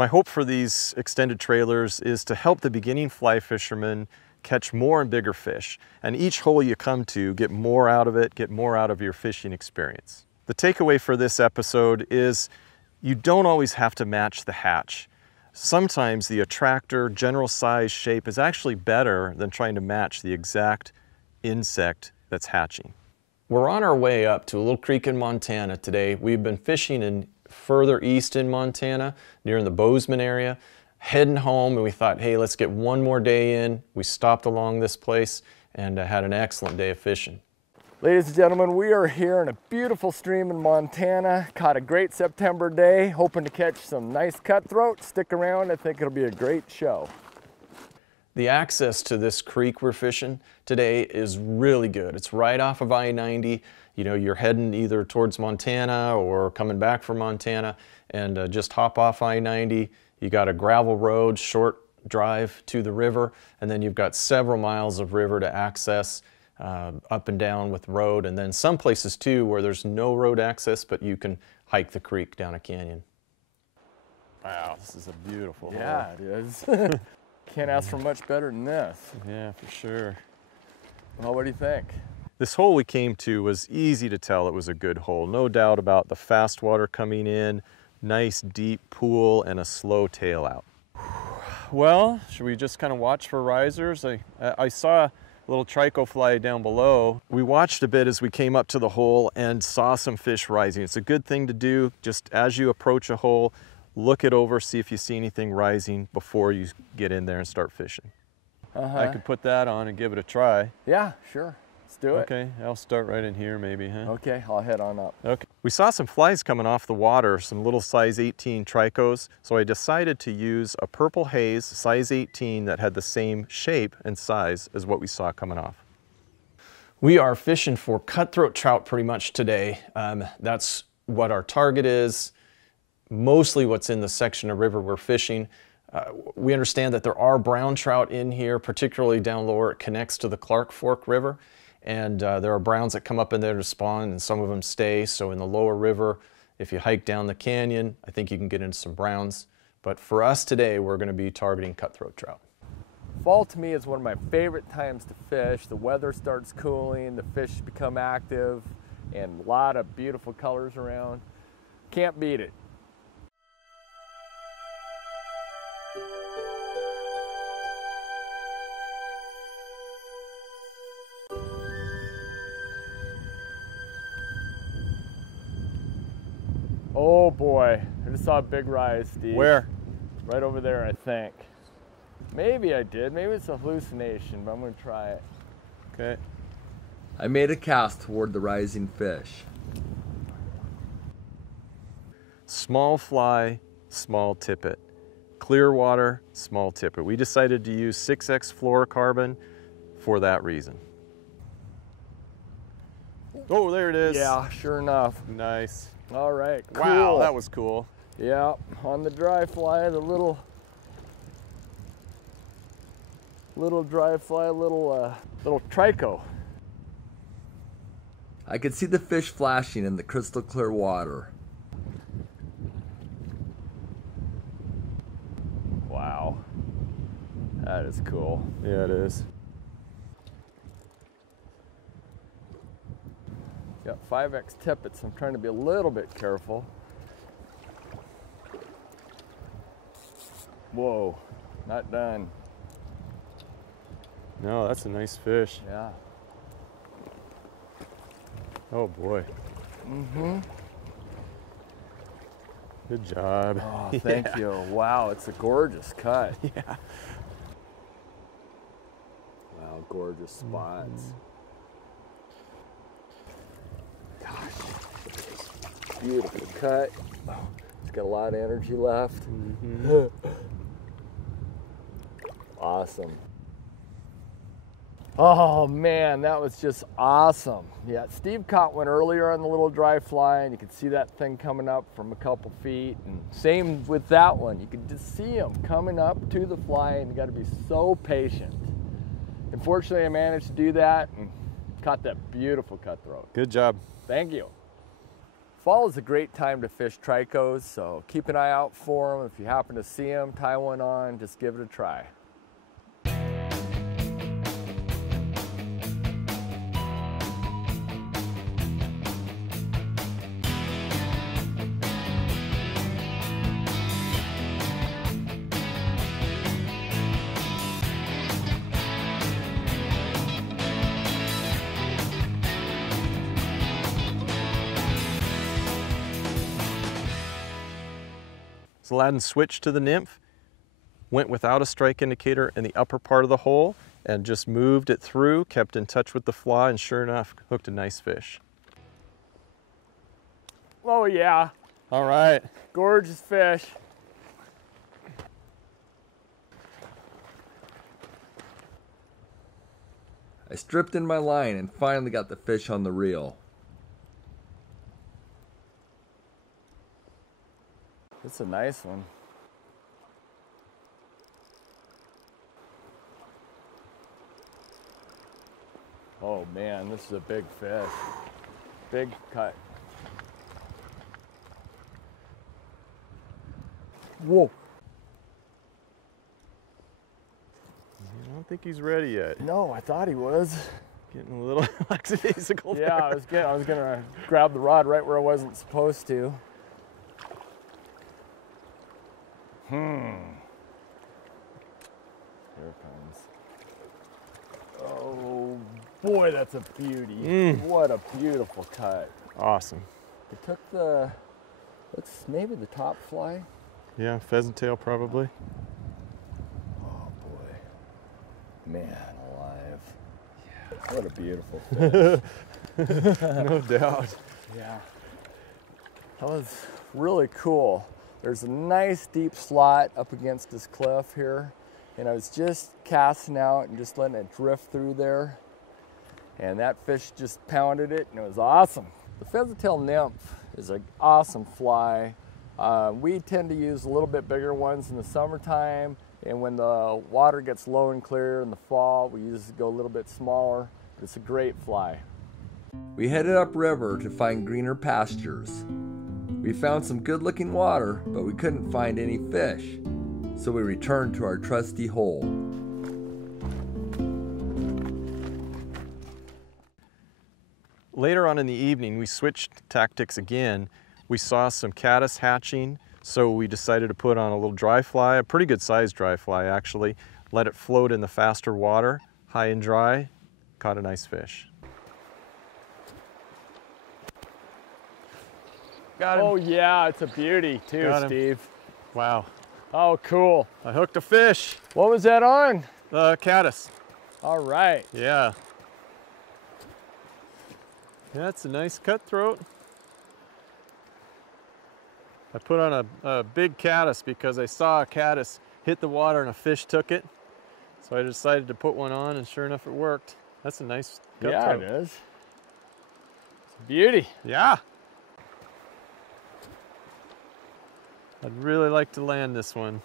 My hope for these extended trailers is to help the beginning fly fishermen catch more and bigger fish, and each hole you come to, get more out of it, get more out of your fishing experience. The takeaway for this episode is you don't always have to match the hatch. Sometimes the attractor, general size, shape is actually better than trying to match the exact insect that's hatching. We're on our way up to a little creek in Montana today. We've been fishing in further east in Montana, near the Bozeman area, heading home, and we thought, hey, let's get one more day in. We stopped along this place and had an excellent day of fishing. Ladies and gentlemen, we are here in a beautiful stream in Montana. Caught a great September day, hoping to catch some nice cutthroat. Stick around, I think it'll be a great show. The access to this creek we're fishing today is really good. It's right off of I-90. You know, you're heading either towards Montana or coming back from Montana, and just hop off I-90. You got a gravel road, short drive to the river, and then you've got several miles of river to access up and down with road, and then some places too where there's no road access, but you can hike the creek down a canyon. Wow, this is a beautiful hole. Yeah, it is. Can't ask for much better than this. Yeah, for sure. Well, what do you think? This hole we came to was easy to tell it was a good hole. No doubt about the fast water coming in, nice deep pool, and a slow tail out. Well, should we just kind of watch for risers? I saw a little trico fly down below. We watched a bit as we came up to the hole and saw some fish rising. It's a good thing to do just as you approach a hole. Look it over, see if you see anything rising before you get in there and start fishing. I could put that on and give it a try. Yeah, sure. Let's do it. Okay, I'll start right in here maybe, huh? Okay, I'll head on up. Okay. We saw some flies coming off the water, some little size 18 tricos, so I decided to use a purple haze size 18 that had the same shape and size as what we saw coming off. We are fishing for cutthroat trout pretty much today. That's what our target is. Mostly what's in the section of river we're fishing. We understand that there are brown trout in here, particularly down lower. It connects to the Clark Fork River, and there are browns that come up in there to spawn, and some of them stay. So in the lower river, if you hike down the canyon, I think you can get into some browns. But for us today, we're going to be targeting cutthroat trout. Fall to me is one of my favorite times to fish. The weather starts cooling, the fish become active, and a lot of beautiful colors around. Can't beat it. Oh boy, I just saw a big rise, Steve. Where? Right over there, I think. Maybe I did, maybe it's a hallucination, but I'm gonna try it. Okay. I made a cast toward the rising fish. Small fly, small tippet. Clear water, small tippet. We decided to use 6X fluorocarbon for that reason. Oh, there it is. Yeah, sure enough. Nice. All right, cool. Wow, that was cool. Yeah, on the dry fly, the little dry fly, little trico. I could see the fish flashing in the crystal clear water. Wow, that is cool. Yeah, it is. Got 5X tippets. I'm trying to be a little bit careful. Whoa, not done. No, that's a nice fish. Yeah. Oh boy. Mm-hmm. Good job. Oh, thank you. Wow, it's a gorgeous cut. Yeah. Wow, gorgeous spots. Gosh, beautiful cut. Oh, it's got a lot of energy left. Awesome. Oh man, that was just awesome. Yeah, Steve caught one earlier on the little dry fly, and you could see that thing coming up from a couple feet. And same with that one. You could just see him coming up to the fly, and you got to be so patient. Unfortunately, I managed to do that and caught that beautiful cutthroat. Good job. Thank you. Fall is a great time to fish tricos, so keep an eye out for them. If you happen to see them, tie one on, just give it a try. So Ladin switched to the nymph, went without a strike indicator in the upper part of the hole, and just moved it through, kept in touch with the fly, and sure enough, hooked a nice fish. Oh yeah, All right. gorgeous fish. I stripped in my line and finally got the fish on the reel. It's a nice one. Oh man, this is a big fish. Big cut. Whoa. I don't think he's ready yet. No, I thought he was. Getting a little lackadaisical Yeah, there. I was gonna grab the rod right where I wasn't supposed to. Here it comes. Oh boy, that's a beauty. What a beautiful cut. Awesome. It took the, looks maybe the top fly. Yeah, pheasant tail probably. Oh boy, man alive. Yeah. What a beautiful fish. No doubt. Yeah. That was really cool. There's a nice deep slot up against this cliff here, and I was just casting out and just letting it drift through there, and that fish just pounded it, and it was awesome. The pheasant tail nymph is an awesome fly. We tend to use a little bit bigger ones in the summertime, and when the water gets low and clear in the fall, we usually go a little bit smaller. It's a great fly. We headed upriver to find greener pastures. We found some good-looking water, but we couldn't find any fish, so we returned to our trusty hole. Later on in the evening, we switched tactics again. We saw some caddis hatching, so we decided to put on a little dry fly, a pretty good sized dry fly actually, let it float in the faster water, high and dry, caught a nice fish. Got him. Oh yeah, it's a beauty too, Got him. Steve. Wow, Oh, cool. I hooked a fish. What was that on? Caddis. All right. Yeah. That's a nice cutthroat. I put on a big caddis because I saw a caddis hit the water and a fish took it. So I decided to put one on, and sure enough it worked. That's a nice cutthroat. Yeah, it is. It's a beauty. Yeah. I'd really like to land this one.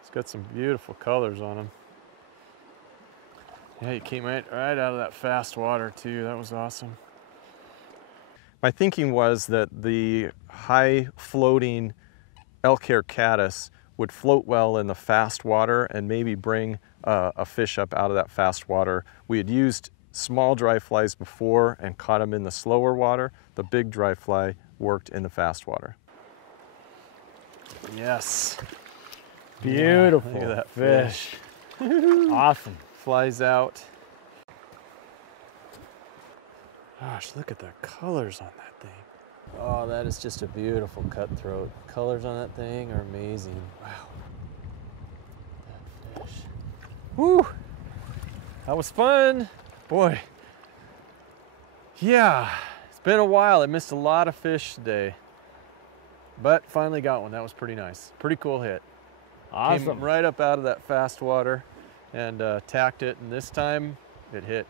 It's got some beautiful colors on him. Yeah, he came right out of that fast water too. That was awesome. My thinking was that the high floating elk hair caddis would float well in the fast water and maybe bring a fish up out of that fast water. We had used small dry flies before and caught them in the slower water. The big dry fly worked in the fast water. Yes. Beautiful. Look at that fish. fish. Awesome. Flies out. Gosh, look at the colors on that thing. Oh, that is just a beautiful cutthroat. Colors on that thing are amazing. Wow. That fish. Woo! That was fun. Boy. Yeah, it's been a while. I missed a lot of fish today, but finally got one. That was pretty nice. Pretty cool hit. Awesome. Came right up out of that fast water and tacked it, and this time it hit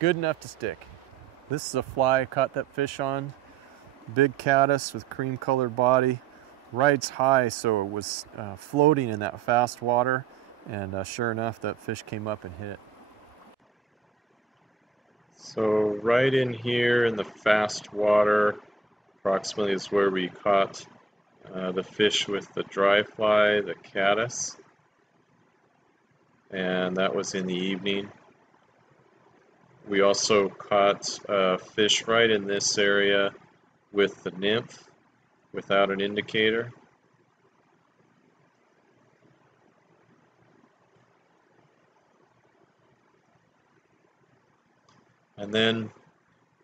good enough to stick. This is a fly I caught that fish on. Big caddis with cream colored body. Rides high, so it was floating in that fast water, and sure enough that fish came up and hit. So right in here in the fast water, approximately is where we caught the fish with the dry fly, the caddis, and that was in the evening. We also caught fish right in this area with the nymph without an indicator. And then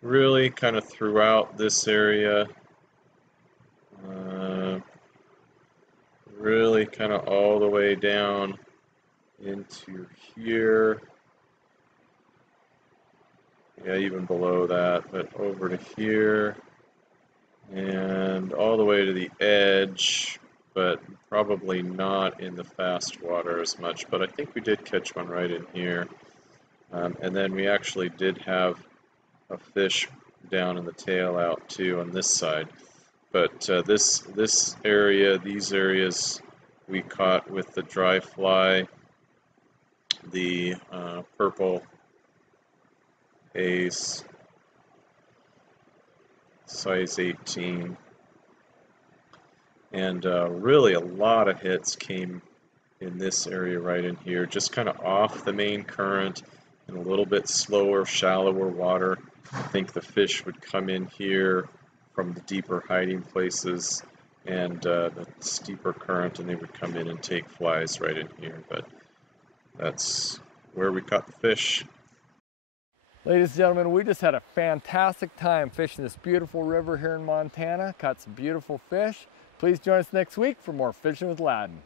really kind of throughout this area, really kind of all the way down into here. Yeah, even below that, but over to here and all the way to the edge, but probably not in the fast water as much. But I think we did catch one right in here. And then we actually did have a fish down in the tail out too on this side. But this area, these areas, we caught with the dry fly, the purple ace, size 18, and really a lot of hits came in this area right in here, just kind of off the main current and a little bit slower, shallower water. I think the fish would come in here from the deeper hiding places and the steeper current, and they would come in and take flies right in here. But that's where we caught the fish. Ladies and gentlemen, we just had a fantastic time fishing this beautiful river here in Montana. Caught some beautiful fish. Please join us next week for more Fishing with Ladin.